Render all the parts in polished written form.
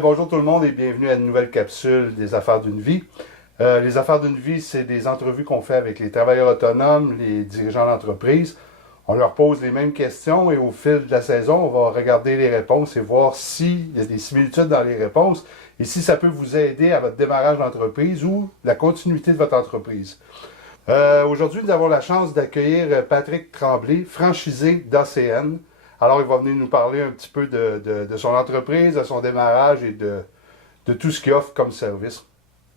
Bonjour tout le monde et bienvenue à une nouvelle capsule des Affaires d'une vie. Les Affaires d'une vie, c'est des entrevues qu'on fait avec les travailleurs autonomes, les dirigeants d'entreprise. On leur pose les mêmes questions et au fil de la saison, on va regarder les réponses et voir s'il y a des similitudes dans les réponses et si ça peut vous aider à votre démarrage d'entreprise ou la continuité de votre entreprise. Aujourd'hui, nous avons la chance d'accueillir Patrick Tremblay, franchisé d'ACN. Alors, il va venir nous parler un petit peu de son entreprise, de son démarrage et de tout ce qu'il offre comme service.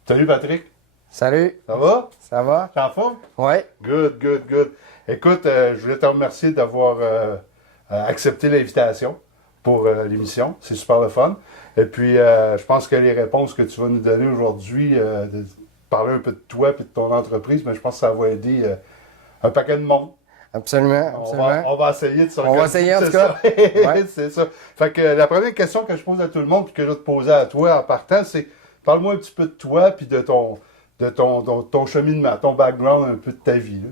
Salut Patrick! Salut! Ça va? Ça va? T'es en forme? Oui. Good, good, good. Écoute, je voulais te remercier d'avoir accepté l'invitation pour l'émission. C'est super le fun. Et puis, je pense que les réponses que tu vas nous donner aujourd'hui, de parler un peu de toi et de ton entreprise, mais je pense que ça va aider un paquet de monde. Absolument, absolument. On va essayer de s'organiser. On va essayer en tout cas. Ouais. C'est ça. Fait que la première question que je pose à tout le monde et que je vais te poser à toi en partant, c'est parle-moi un petit peu de toi puis de ton cheminement, ton background, un peu de ta vie. Là.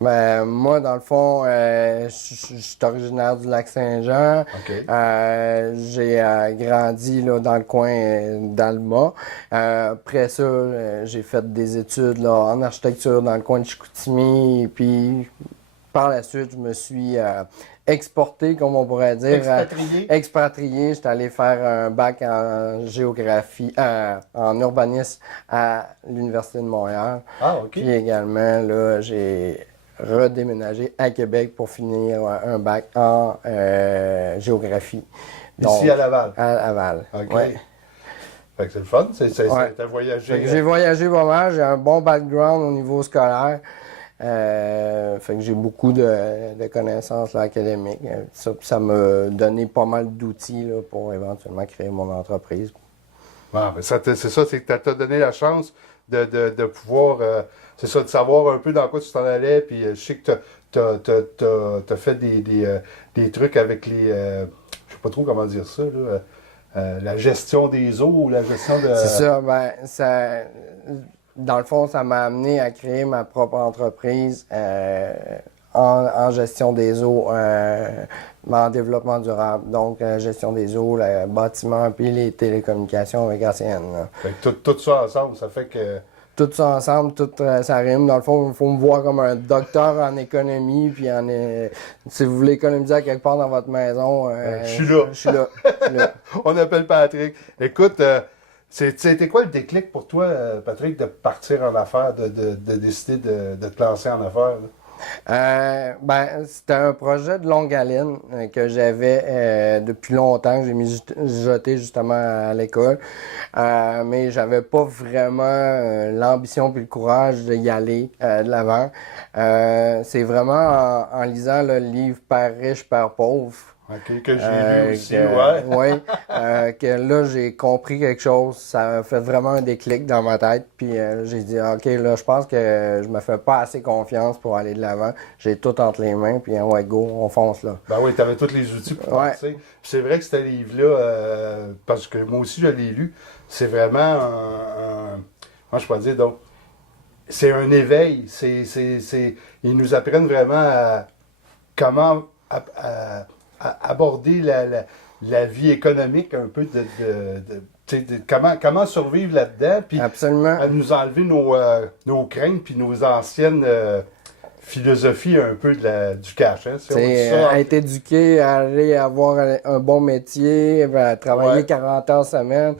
Ben, moi, dans le fond, je suis originaire du Lac-Saint-Jean. Okay. J'ai grandi là, dans le coin d'Alma. Après ça, j'ai fait des études là, en architecture dans le coin de Chicoutimi. Puis par la suite, je me suis exporté, comme on pourrait dire. Expatrié. J'étais allé faire un bac en géographie, en urbanisme à l'Université de Montréal. Ah, OK. Puis également, là, j'ai redéménagé à Québec pour finir un bac en géographie. Donc, ici à Laval? À Laval, OK. Ouais. Fait que c'est le fun, t'as voyagé. J'ai voyagé pas mal, j'ai un bon background au niveau scolaire. Fait que j'ai beaucoup de connaissances là, académiques. Ça m'a donné pas mal d'outils là, pour éventuellement créer mon entreprise. Ah, c'est ça, c'est que tu as donné la chance de pouvoir, c'est ça, de savoir un peu dans quoi tu t'en allais. Puis je sais que tu as fait des trucs avec les, je sais pas trop comment dire ça, là, la gestion des eaux ou la gestion de... C'est ça, ben, dans le fond, ça m'a amené à créer ma propre entreprise en gestion des eaux, en développement durable. Donc, gestion des eaux, le bâtiment, puis les télécommunications avec ACN. Fait que tout ça ensemble, ça fait que... Tout ça ensemble, tout ça rime. Dans le fond, il faut me voir comme un docteur en économie, puis si vous voulez économiser à quelque part dans votre maison... je suis là. Je suis là. On appelle Patrick. Écoute... C'était quoi le déclic pour toi, Patrick, de partir en affaires, de décider de te lancer en affaires? Ben, c'était un projet de longue haleine que j'avais depuis longtemps, que j'ai mijoté justement à l'école. Mais j'avais pas vraiment l'ambition puis le courage d'y aller de l'avant. C'est vraiment en lisant le livre Père riche, Père pauvre. OK, que j'ai lu aussi, ouais. Oui, que là, j'ai compris quelque chose. Ça a fait vraiment un déclic dans ma tête. Puis j'ai dit, OK, là, je pense que je me fais pas assez confiance pour aller de l'avant. J'ai tout entre les mains, puis ouais, go, on fonce là. Ben oui, tu avais tous les outils pour penser. Puis c'est vrai que ce livre-là, parce que moi aussi, je l'ai lu, c'est vraiment comment je pourrais dire, donc, c'est un éveil. Ils nous apprennent vraiment à comment... aborder la vie économique un peu comment survivre là-dedans, puis à nous enlever nos craintes puis nos anciennes philosophies un peu du cash. Hein, être éduqué, à aller avoir un bon métier, à travailler 40 heures semaine,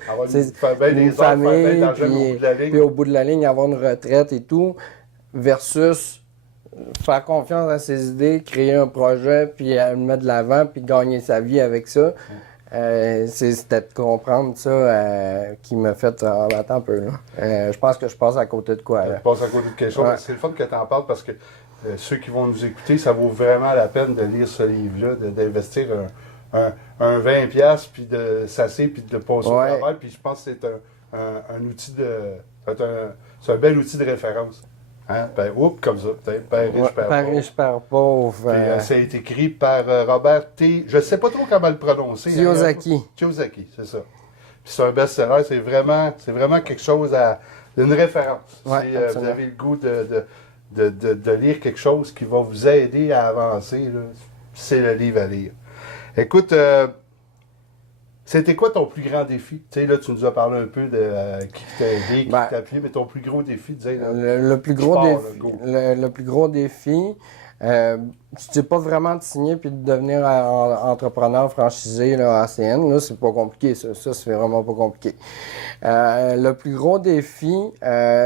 une famille, puis au bout de la ligne, avoir une retraite et tout, versus faire confiance à ses idées, créer un projet, puis le mettre de l'avant, puis gagner sa vie avec ça. C'était de comprendre ça qui m'a fait attends un peu. Là. Je pense que je passe à côté de quoi. Tu passes à côté de quelque chose. C'est le fun que tu en parles parce que ceux qui vont nous écouter, ça vaut vraiment la peine de lire ce livre-là, d'investir un 20$, puis de s'asseoir, puis de le passer au travail. Puis je pense que c'est un outil c'est un bel outil de référence. Hein? Comme ça. Père riche, Père pauvre. Père riche, Père pauvre. Puis, ça a été écrit par Robert T. Je ne sais pas trop comment le prononcer. Kiyosaki. Kiyosaki, c'est ça. Puis c'est un best-seller. C'est vraiment quelque chose une référence. Ouais, si vous avez le goût de lire quelque chose qui va vous aider à avancer, là, c'est le livre à lire. Écoute, C'était quoi ton plus grand défi? Tu sais, là, tu nous as parlé un peu de qui t'a aidé, qui t'a appuyé, mais ton plus gros défi, tu sais, là, le plus gros défi, le plus gros défi, c'est pas vraiment de signer puis de devenir entrepreneur franchisé là, à ACN. Là, c'est pas compliqué, ça. Ça, c'est vraiment pas compliqué. Le plus gros défi,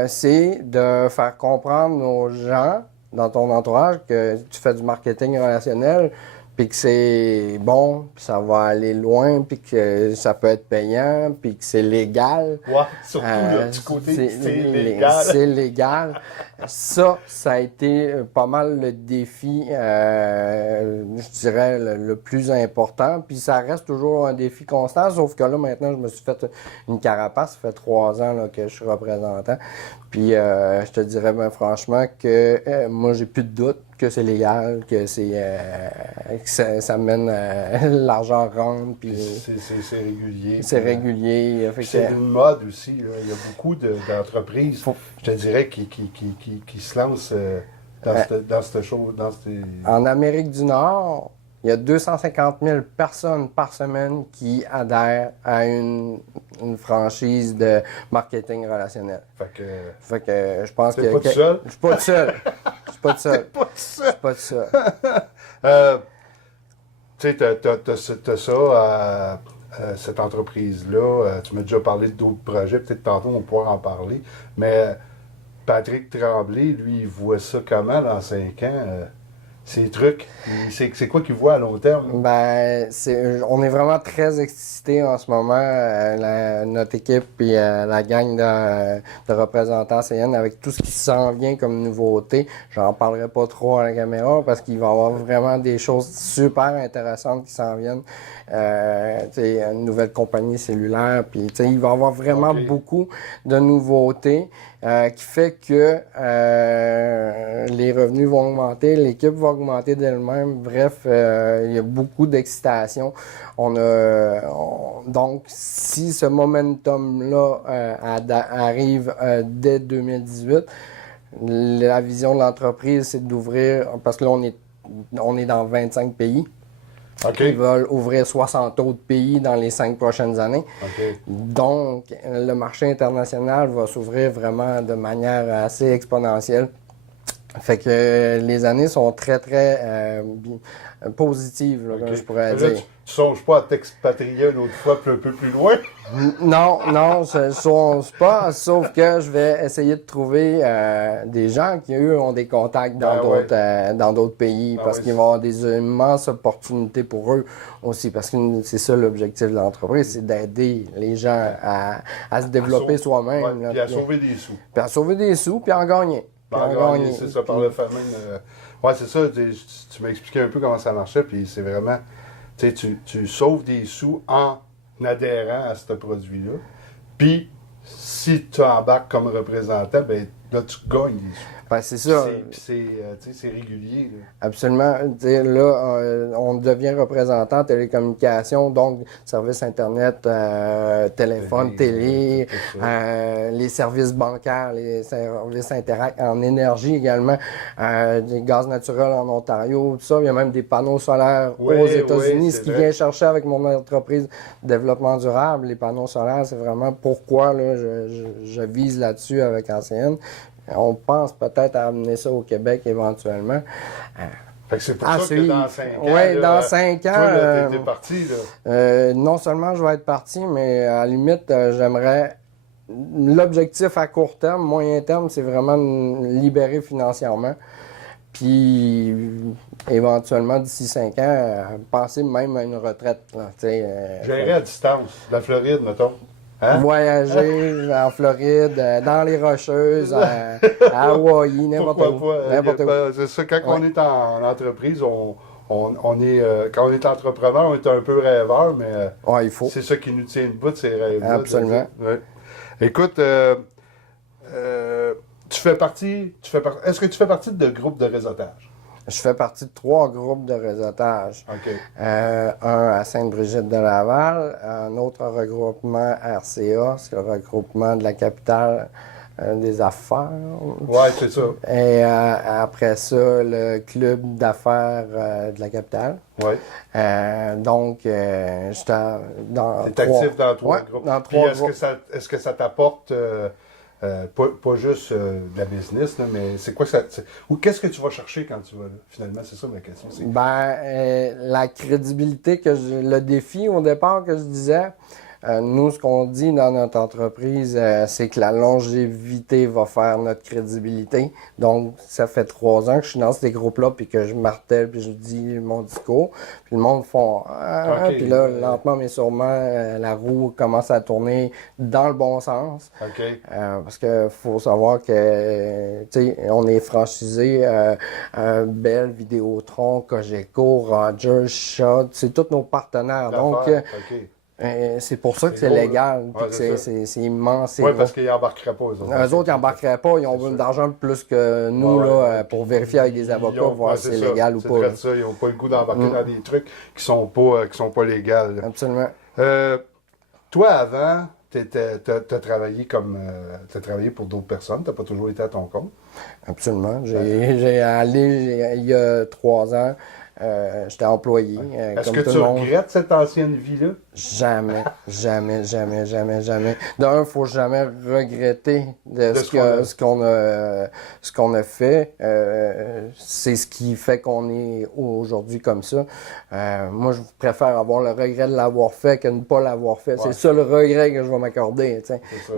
c'est de faire comprendre aux gens dans ton entourage que tu fais du marketing relationnel, puis que c'est bon, puis ça va aller loin, puis que ça peut être payant, puis que c'est légal. Ouais, surtout du côté c'est légal. C'est légal. Ça a été pas mal le défi, je dirais, le plus important. Puis ça reste toujours un défi constant, sauf que là, maintenant, je me suis fait une carapace. Ça fait 3 ans là, que je suis représentant. Puis je te dirais bien franchement que moi, j'ai plus de doute que c'est légal, que ça mène l'argent rentre. Puis c'est régulier. C'est régulier. C'est une mode aussi. Là. Il y a beaucoup d'entreprises, je te dirais, qui se lancent dans cette chose. En Amérique du Nord, il y a 250 000 personnes par semaine qui adhèrent à une franchise de marketing relationnel. Fait que je pense que... T'es pas tout seul? Je suis pas tout seul. Je suis pas tout seul. T'es pas tout seul? Je suis pas tout seul. Tu sais, t'as ça, cette entreprise-là. Tu m'as déjà parlé d'autres projets. Peut-être tantôt, on pourra en parler. Mais Patrick Tremblay, lui, il voit ça comment dans 5 ans? Ces trucs, c'est quoi qu'il voit à long terme? Ben, on est vraiment très excités en ce moment, notre équipe et la gang de représentants CN avec tout ce qui s'en vient comme nouveauté. J'en parlerai pas trop à la caméra parce qu'il va y avoir vraiment des choses super intéressantes qui s'en viennent. Une nouvelle compagnie cellulaire, puis il va y avoir vraiment beaucoup de nouveautés. Qui fait que les revenus vont augmenter, l'équipe va augmenter d'elle-même. Bref, il y a beaucoup d'excitation. Donc, si ce momentum-là arrive dès 2018, la vision de l'entreprise, c'est d'ouvrir, parce que là, on est dans 25 pays. Okay. Ils veulent ouvrir 60 autres pays dans les 5 prochaines années. Okay. Donc, le marché international va s'ouvrir vraiment de manière assez exponentielle. Fait que les années sont très, très positives, là, comme je pourrais dire. Tu songes pas à t'expatrier une autre fois un peu plus loin? Non, je songe pas, sauf que je vais essayer de trouver des gens qui, eux, ont des contacts dans d'autres pays, parce qu'ils vont avoir des immenses opportunités pour eux aussi, parce que c'est ça l'objectif de l'entreprise, c'est d'aider les gens à se développer soi-même. Puis à sauver des sous. Puis à sauver des sous, puis à en gagner. C'est ça, par le fameux... Ouais, c'est ça, tu m'as expliqué un peu comment ça marchait, puis c'est vraiment... Tu sauves des sous en adhérant à ce produit-là. Puis, si tu embarques comme représentant, ben là, tu gagnes des sous. Ben, c'est ça. C'est régulier. Là. Absolument. Là, on devient représentant télécommunications, donc services Internet, téléphone, télé, les services bancaires, les services Interact en énergie également, des gaz naturels en Ontario, tout ça. Il y a même des panneaux solaires aux États-Unis. Ce qui vient chercher avec mon entreprise de développement durable, les panneaux solaires, c'est vraiment pourquoi là, je vise là-dessus avec ACN. On pense peut-être à amener ça au Québec éventuellement. Fait que c'est pour ça que dans 5 ans... Oui, dans 5 ans... Toi, t'es parti, là. Non seulement je vais être parti, mais à la limite, j'aimerais... L'objectif à court terme, moyen terme, c'est vraiment de me libérer financièrement. Puis, éventuellement, d'ici 5 ans, penser même à une retraite. Gérer à distance, la Floride, mettons. Hein? Voyager en Floride, dans les Rocheuses, à Hawaï, n'importe où. C'est ça, quand on est en entreprise, on est, quand on est entrepreneur, on est un peu rêveur, mais il faut. C'est ça qui nous tient debout, ces rêves-là. Absolument. Écoute, est-ce que tu fais partie de groupes de réseautage? Je fais partie de 3 groupes de réseautage. Okay. Un à Sainte-Brigitte-de-Laval, un autre regroupement RCA, c'est le regroupement de la capitale des affaires. Ouais, c'est ça. Et après ça, le club d'affaires de la capitale. Ouais. Donc, j'étais dans T'es actif dans 3 ouais, groupes. dans Puis 3 est-ce groupes. est-ce que ça t'apporte pas juste de la business, là, mais c'est quoi ou qu'est-ce que tu vas chercher quand tu vas là? Finalement, c'est ça ma question. La crédibilité le défi au départ que je disais, nous, ce qu'on dit dans notre entreprise, c'est que la longévité va faire notre crédibilité. Donc, ça fait 3 ans que je suis dans ces groupes-là, puis que je martèle, puis je dis mon discours. Puis le monde font OK. puis là, lentement mais sûrement, la roue commence à tourner dans le bon sens. OK. Parce que faut savoir que, tu sais, on est franchisé Bell, Vidéotron, Cogeco, Rogers, Shot, c'est tous nos partenaires. Donc, OK. c'est pour ça que C'est c'est gros, légal, là. puis Ouais, que c'est c'est immense. Oui, parce qu'ils n'embarqueraient pas, eux autres. Eux autres, ils n'embarqueraient pas, ils ont besoin d'argent plus que nous, pour vérifier avec des avocats, voir si c'est légal ou pas. C'est ça, ils n'ont pas le goût d'embarquer dans des trucs qui sont pas légaux. Là. Absolument. Toi, avant, t'as travaillé t'as travaillé pour d'autres personnes, t'as pas toujours été à ton compte. Absolument. J'ai allé, il y a 3 ans, j'étais employé. Est-ce comme que tout tu le monde. regrettes cette ancienne vie-là? Jamais, jamais, jamais, jamais, jamais. D'un, il ne faut jamais regretter de ce qu'on a fait. C'est ce qui fait qu'on est aujourd'hui comme ça. Moi, je préfère avoir le regret de l'avoir fait que de ne pas l'avoir fait. C'est ça le regret que je vais m'accorder.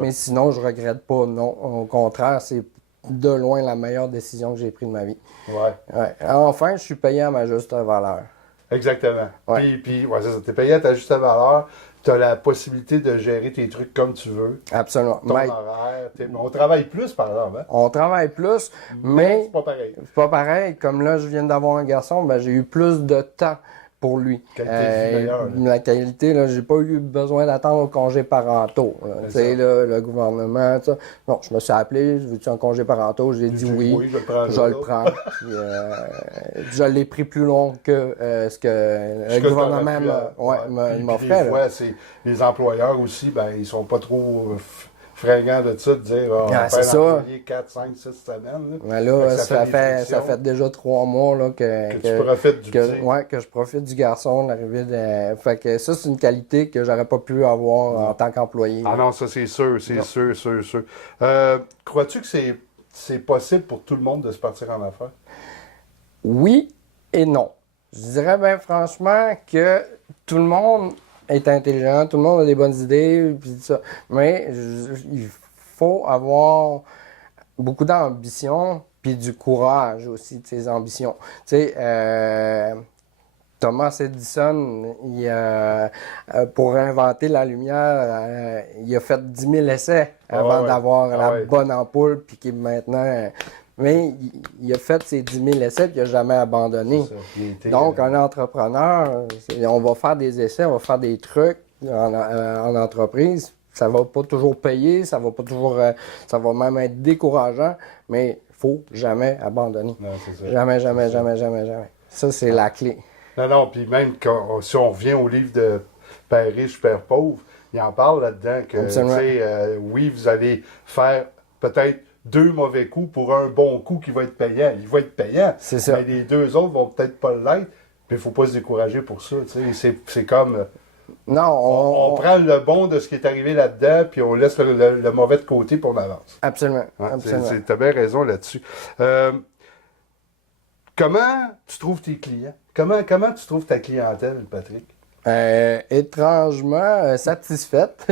Mais sinon, je regrette pas. Non, au contraire, c'est de loin la meilleure décision que j'ai prise de ma vie. Ouais. Enfin, je suis payé à ma juste valeur. Exactement. Ouais. Puis c'est ça. T'es payé à ta juste valeur. Tu as la possibilité de gérer tes trucs comme tu veux. Absolument. Ton horaire. On travaille plus, par exemple. Hein? On travaille plus, mais c'est pas pareil. C'est pas pareil. Comme là, je viens d'avoir un garçon, ben, j'ai eu plus de temps pour lui. Qualité de vie meilleure, la qualité, là, j'ai pas eu besoin d'attendre au congé parentaux. Tu sais, le gouvernement, ça. Non, je me suis appelé, veux-tu un congé parentaux? J'ai dit oui. Oui, je le prends. Puis, je l'ai pris plus long que ce que le gouvernement m'offrait. Des fois, c'est les employeurs aussi, ben, ils sont pas trop fringants de ça, de dire on va faire employer 4, 5, 6 semaines. Mais là, ça fait déjà 3 mois là, que tu profites du petit. Que je profite du garçon, l'arrivée de. Fait que ça, c'est une qualité que j'aurais pas pu avoir en tant qu'employé. Ah non, ça c'est sûr, sûr. Crois-tu que c'est possible pour tout le monde de se partir en affaires? Oui et non. Je dirais bien franchement que tout le monde est intelligent, tout le monde a des bonnes idées, puis ça. Mais il faut avoir beaucoup d'ambition, puis du courage aussi de ses ambitions. Tu sais, Thomas Edison, pour inventer la lumière, il a fait 10 000 essais avant d'avoir la bonne ampoule, puis qui maintenant... Mais il a fait ses 10 000 essais et il n'a jamais abandonné. Donc, un entrepreneur, on va faire des essais, on va faire des trucs en entreprise. Ça va pas toujours payer, ça va pas toujours, ça va même être décourageant, mais il faut jamais abandonner. Non, c'est ça. Jamais. Ça, c'est la clé. Non, puis même si on revient au livre de Père riche, Père pauvre, il en parle là-dedans que, oui, vous allez faire peut-être 2 mauvais coups pour un bon coup qui va être payant. Il va être payant, c'est ça. Mais les 2 autres vont peut-être pas l'être. Puis il faut pas se décourager pour ça. C'est comme... Non, on prend le bon de ce qui est arrivé là-dedans, puis on laisse le mauvais de côté, puis on avance. Absolument. Tu as bien raison là-dessus. Comment tu trouves tes clients? Comment tu trouves ta clientèle, Patrick? Étrangement satisfaite.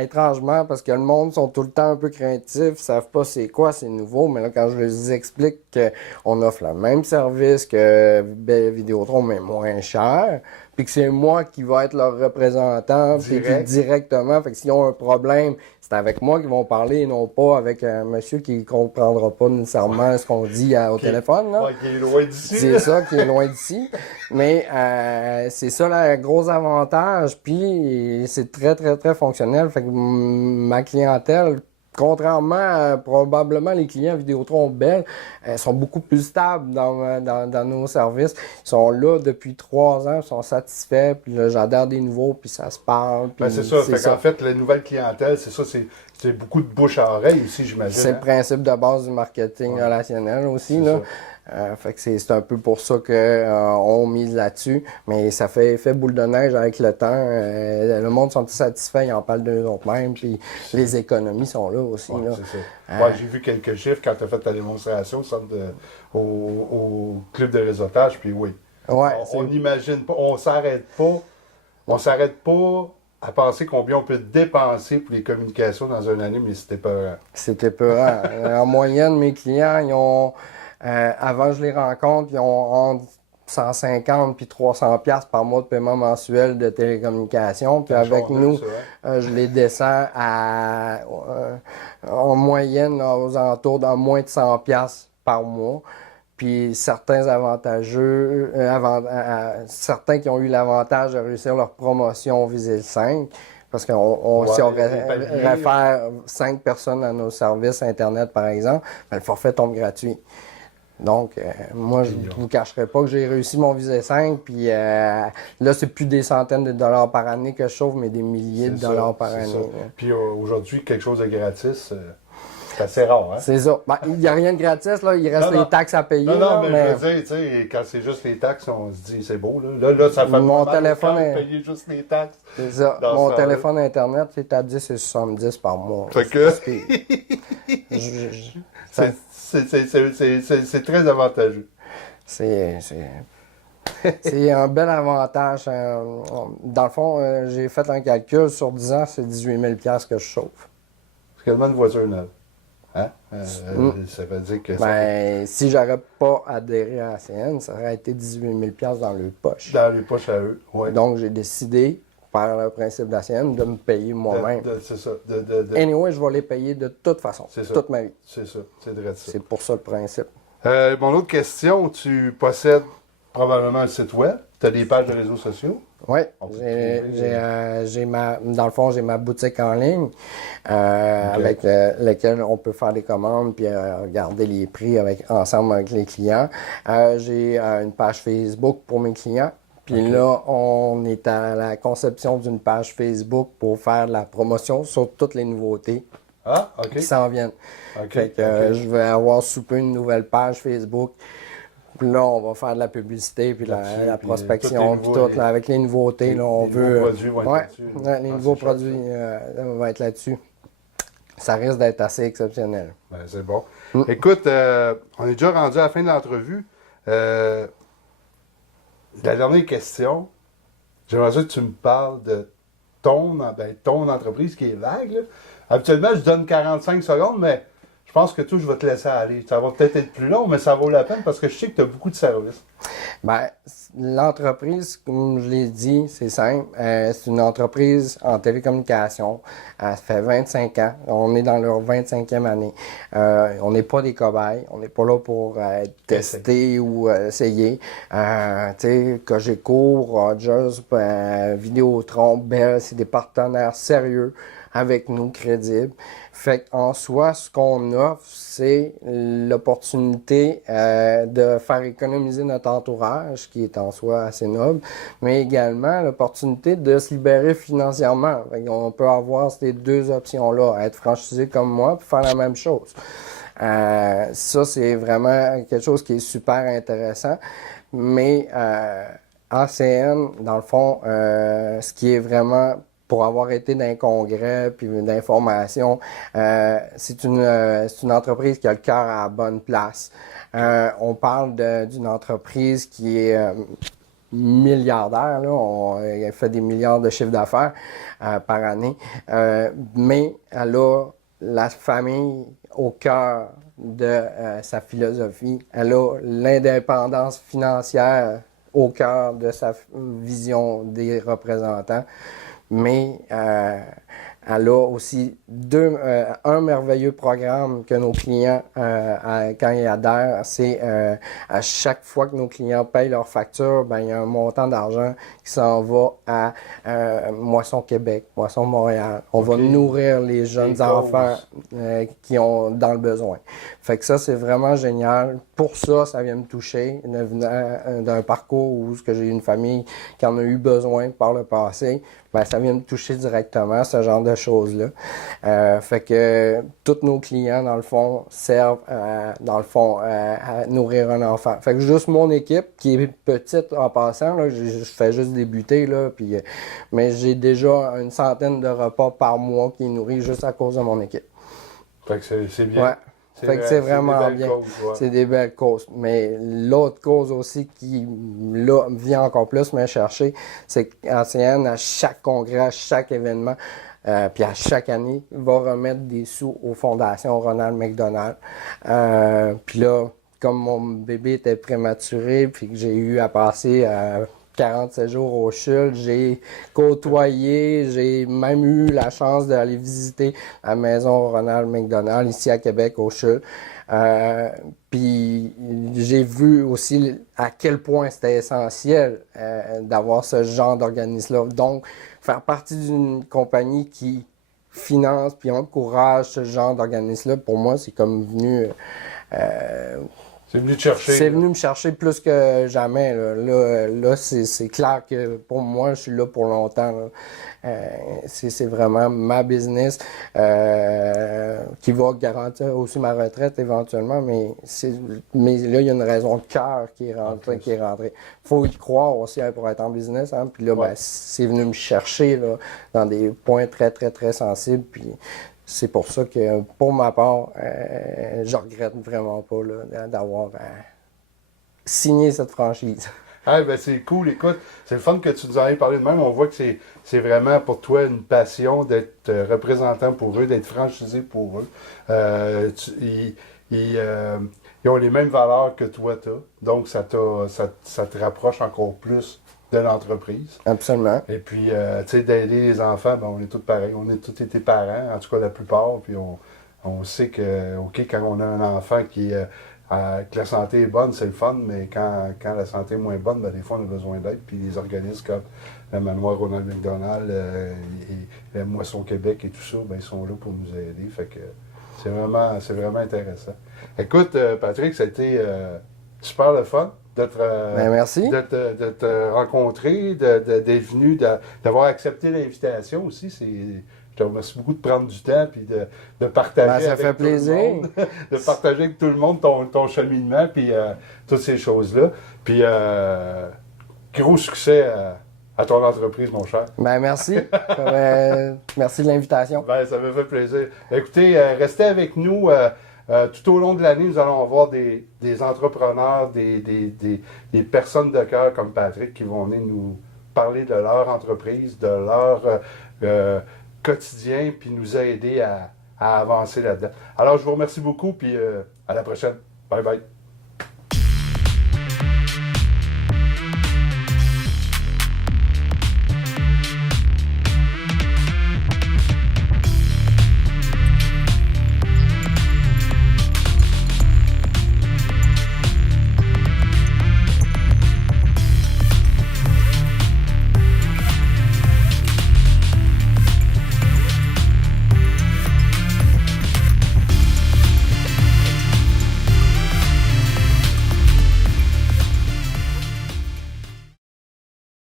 Étrangement, parce que le monde sont tout le temps un peu craintifs, savent pas c'est quoi, c'est nouveau, mais là, quand je les explique qu'on offre le même service que Vidéotron, mais moins cher, puis que c'est moi qui va être leur représentant, puis directement, fait que s'ils ont un problème, c'est avec moi qu'ils vont parler et non pas avec un monsieur qui ne comprendra pas nécessairement ce qu'on dit au téléphone. Là. Qui est loin d'ici. C'est ça, qui est loin d'ici. Mais c'est ça le gros avantage. Puis c'est très, très, très fonctionnel. Fait que ma clientèle contrairement à probablement les clients Vidéotron Bell, sont beaucoup plus stables dans nos services. Ils sont là depuis 3 ans, ils sont satisfaits, puis là, j'adhère des nouveaux, puis ça se parle. Puis C'est ça. Fait qu'en fait, la nouvelle clientèle, c'est ça, c'est beaucoup de bouche à oreille aussi, j'imagine. C'est le principe de base du marketing relationnel aussi, là. Fait que c'est un peu pour ça qu'on mise là-dessus, mais ça fait effet boule de neige avec le temps. Le monde sont satisfaits, ils en parlent d'eux autres mêmes, puis les économies sont là aussi. Là. C'est ça. J'ai vu quelques chiffres quand tu as fait ta démonstration au club de réseautage, puis oui. On n'imagine pas, on s'arrête pas à penser combien on peut dépenser pour les communications dans une année, mais c'était pas. C'était pas. En moyenne, mes clients, ils ont. Avant que je les rencontre, ils ont entre 150 puis 300 pièces par mois de paiement mensuel de télécommunications. Puis avec nous, je les descends en moyenne aux alentours de moins de 100 pièces par mois. Puis certains certains qui ont eu l'avantage de réussir leur promotion visée le 5, parce si on réfère 5 personnes à nos services Internet, par exemple, le forfait tombe gratuit. Donc, moi, je ne vous cacherai pas que j'ai réussi mon Visée 5, puis là, c'est plus des centaines de dollars par année que je sauve, mais des milliers de dollars par année. Puis aujourd'hui, quelque chose de gratis, c'est assez rare, hein? C'est ça. Il n'y a rien de gratis, là. Il reste les taxes à payer. Non, mais je veux dire, tu sais, quand c'est juste les taxes, on se dit, c'est beau, là. Là, ça fait mon téléphone de payer juste les taxes. C'est ça. Mon téléphone Internet, c'est à 10 et 70 par mois. Fait que... C'est très avantageux. C'est un bel avantage. Dans le fond, j'ai fait un calcul sur 10 ans, c'est 18 000 $ que je sauve. C'est quasiment une voiture neuve. Hein? Ça veut dire que... si j'aurais pas adhéré à ACN, ça aurait été 18 000 $ dans le poche. Dans les poches à eux, oui. Donc, j'ai décidé, par le principe d'ACN, de me payer moi-même. C'est ça. Anyway, je vais les payer de toute façon, toute ma vie. C'est ça, c'est vrai ça. C'est pour ça le principe. Mon autre question, tu possèdes probablement un site web, tu as des pages de réseaux sociaux. Oui, dans le fond, j'ai ma boutique en ligne avec laquelle on peut faire des commandes puis regarder les prix ensemble avec les clients. J'ai une page Facebook pour mes clients. Puis là, on est à la conception d'une page Facebook pour faire la promotion sur toutes les nouveautés qui s'en viennent. Je vais avoir sous peu une nouvelle page Facebook. Puis là, on va faire de la publicité, puis la prospection, puis tout, là, avec les nouveautés. Là, on veut. Nouveaux produits vont être là-dessus. Les nouveaux produits vont être là-dessus. Ça risque d'être assez exceptionnel. C'est bon. Écoute, on est déjà rendu à la fin de l'entrevue. La dernière question, j'aimerais que tu me parles de ton entreprise qui est vague. Là. Habituellement, je donne 45 secondes, mais je pense que tout, je vais te laisser aller. Ça va peut-être être plus long, mais ça vaut la peine parce que je sais que tu as beaucoup de services. L'entreprise, comme je l'ai dit, c'est simple. C'est une entreprise en télécommunication. Ça fait 25 ans. On est dans leur 25e année. On n'est pas des cobayes. On n'est pas là pour tester ou essayer. Cogeco, Rogers, Vidéotron, Bell, c'est des partenaires sérieux avec nous, crédibles. Fait qu'en soi, ce qu'on offre, c'est l'opportunité de faire économiser notre entourage, qui est en soi assez noble, mais également l'opportunité de se libérer financièrement. On peut avoir ces deux options-là, être franchisé comme moi, puis faire la même chose. Ça, c'est vraiment quelque chose qui est super intéressant. Mais ACN, dans le fond, ce qui est vraiment... pour avoir été dans un congrès puis d'information, c'est une entreprise qui a le cœur à la bonne place. On parle d'une entreprise qui est milliardaire, là. Elle fait des milliards de chiffres d'affaires par année, mais elle a la famille au cœur de sa philosophie. Elle a l'indépendance financière au cœur de sa vision des représentants. Mais Elle a aussi un merveilleux programme que nos clients, quand ils adhèrent, c'est à chaque fois que nos clients payent leur facture, ben, il y a un montant d'argent qui s'en va à Moisson Québec, Moisson Montréal. On va nourrir les jeunes enfants qui ont dans le besoin. Fait que ça, c'est vraiment génial. Pour ça, ça vient me toucher, venant d'un parcours où j'ai eu une famille qui en a eu besoin par le passé. Ben, ça vient me toucher directement, ce genre de choses-là. Fait que tous nos clients, dans le fond, servent, à nourrir un enfant. Fait que juste mon équipe, qui est petite en passant, là, je fais juste débuter, là, puis, mais j'ai déjà une centaine de repas par mois qui est nourri juste à cause de mon équipe. Fait que c'est bien. Ouais. Fait que c'est vraiment bien. Causes, ouais. C'est des belles causes. Mais l'autre cause aussi qui, là, vient encore plus me chercher, c'est qu'ACN, à chaque congrès, à chaque événement, puis à chaque année, va remettre des sous aux fondations Ronald McDonald. Puis là, comme mon bébé était prématuré, puis que j'ai eu à passer 47 jours au CHUL, j'ai côtoyé, j'ai même eu la chance d'aller visiter la maison Ronald McDonald ici à Québec au CHUL. Puis j'ai vu aussi à quel point c'était essentiel d'avoir ce genre d'organisme-là. Donc, faire partie d'une compagnie qui finance puis encourage ce genre d'organisme-là, pour moi, c'est comme venu... c'est venu te chercher. C'est venu me chercher plus que jamais. Là, c'est clair que pour moi, je suis là pour longtemps. C'est vraiment ma business qui va garantir aussi ma retraite éventuellement. Mais là, il y a une raison de cœur qui est rentrée. Faut y croire aussi pour être en business. Hein. Puis là, ben, c'est venu me chercher là, dans des points très, très, très sensibles. Puis c'est pour ça que, pour ma part, je regrette vraiment pas là, d'avoir signé cette franchise. Ah, ben c'est cool, écoute, c'est le fun que tu nous en aies parlé de même. On voit que c'est vraiment pour toi une passion d'être représentant pour eux, d'être franchisé pour eux. Ils ont les mêmes valeurs que toi, tu as. Donc, ça te rapproche encore plus de l'entreprise. Absolument. Et puis, tu sais, d'aider les enfants, ben, on est tous pareils. On est tous été parents, en tout cas la plupart. Puis, on sait que, OK, quand on a un enfant que la santé est bonne, c'est le fun, mais quand la santé est moins bonne, ben, des fois, on a besoin d'aide. Puis, les organismes comme le Manoir Ronald McDonald et la Moisson Québec et tout ça, ben, ils sont là pour nous aider. Fait que c'est vraiment intéressant. Écoute, Patrick, ça a été super le fun. Merci. De te rencontrer, d'être venu, d'avoir accepté l'invitation aussi. Je te remercie beaucoup de prendre du temps et de partager ça avec fait tout le plaisir. monde, de partager avec tout le monde ton cheminement puis toutes ces choses-là. Puis gros succès à ton entreprise, mon cher. Ben merci. Merci de l'invitation. Ben, ça me fait plaisir. Écoutez, restez avec nous. Tout au long de l'année, nous allons avoir des entrepreneurs, des personnes de cœur comme Patrick qui vont venir nous parler de leur entreprise, de leur quotidien, puis nous aider à avancer là-dedans. Alors, je vous remercie beaucoup, puis à la prochaine. Bye bye.